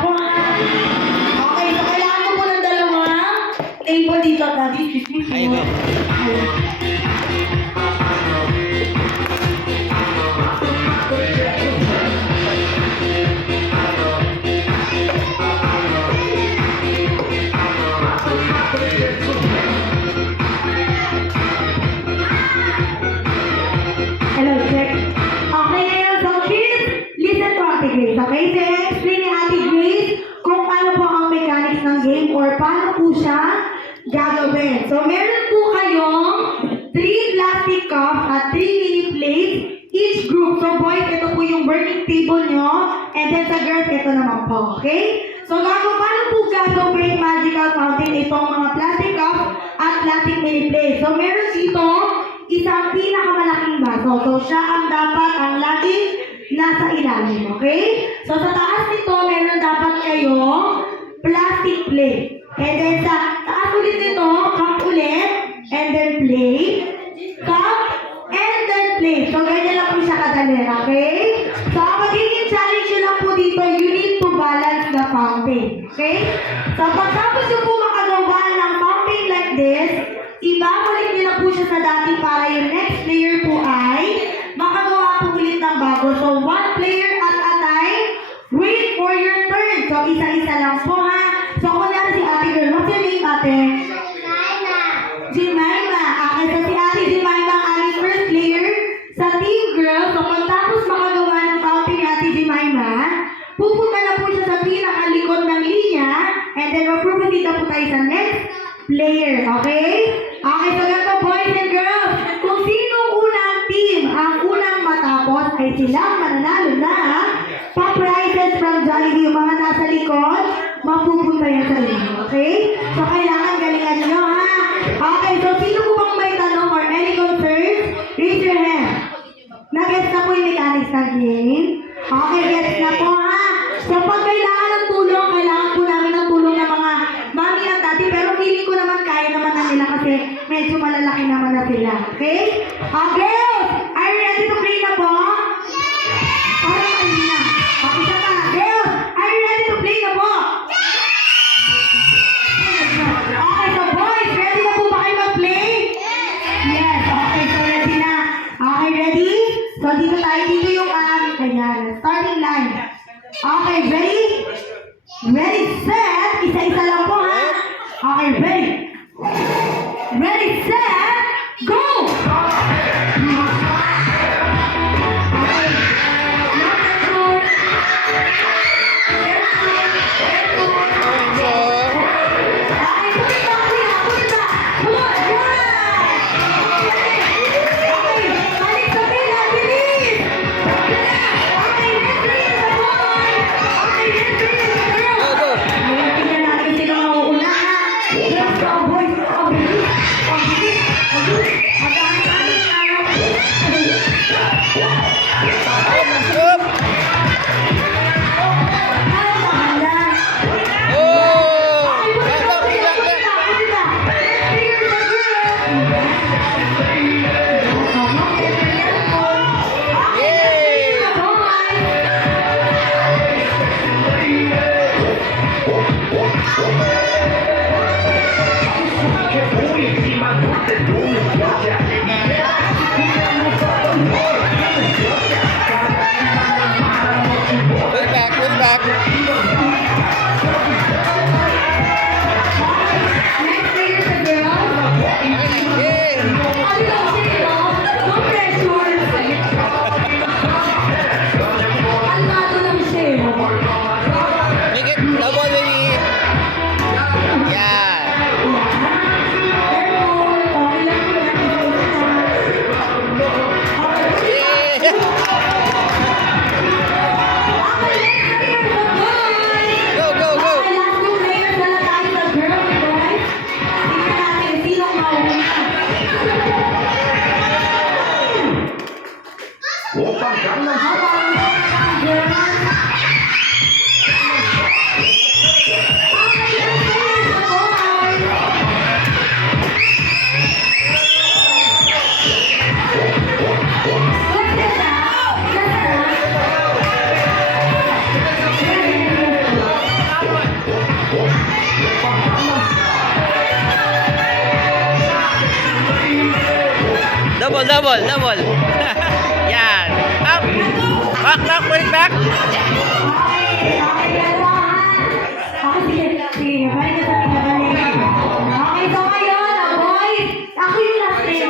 po. Okay, so kailangan ko po ng dalawang table dito at lagi. Ayun po. Hello, check. Okay ngayon, so kids, listen to Ate Grace. Okay, so explain ni Ate Grace kung paano po ang mechanics ng game or paano po siya gagawin. So meron po kayong 3 plastic cups at 3 mini plates each group. So boys, ito po yung burning table nyo. And then sa girls, ito naman po. Okay? So paano po gagawin magical fountain itong mga plastic cups at plastic mini plates? So meron dito isang pinakamalaking baso. So, siya ang dapat ang laging nasa ilalim. Okay? So, sa taas nito, meron dapat kayong plastic plate. And then, sa taas ulit nito, cup ulit. And then, plate. Cup. And then, plate. So, ganyan lang po siya kadali. Okay? So, ang magiging challenge nyo lang po dito, you need to balance the fountain. Okay? So, pagkatapos nyo po makagawa ng fountain like this, ibabalik nyo na po siya sa dati para yung next player po ay makagawa po ulit ng bago. So, one player at a time, wait for your turn. So, isa-isa lang po ha. So, kung natin si Ate Girl, what's your name, Ate? Jemima. Okay, so si Ate Jemima ang aming first player sa Team Girl. So, pagtapos makagawa ng fountain ni Ate Jemima, pupunta na po siya sa pinakalikod ng linya and then mag-proceed na po tayo sa next player. Okay? Okay, so ganito boys and girls, kung sino unang team ang unang matapos ay silang mananalo na pa-prizes from Jollibee. Yung mga nasa likod, mapupunta yan sa inyo. Okay? So kailangan galingan nyo ha. Okay, so sino po bang may tanong or any concerns? Raise your hand. Nag-gets na po yung mechanics ng game. Okay, gets na po ha. So pag kailangan ng tulong, kailangan po namin ng tulong ng mga mami at dati, pero feeling ko naman kaya naman na nila kasi medyo malalaki naman na sila. Okay? Girls! Are you ready to play na po? Parang mali na. Okay, isa pa. Girls! Are you ready to play na po? Okay, so boys, ready na po ba kayo mag-play? Yes! Okay, so ready na. Okay, ready? So dito tayo, dito yung ayan, starting line. Okay, ready? Ready, set! Isa-isa lang po ha. Okay, ready? Ready, set, go! Double, double, double. Yan. Up. Back, back, balik back. Okay, okay, dalawa ha. Okay, sige, sige, balik ka sa pinag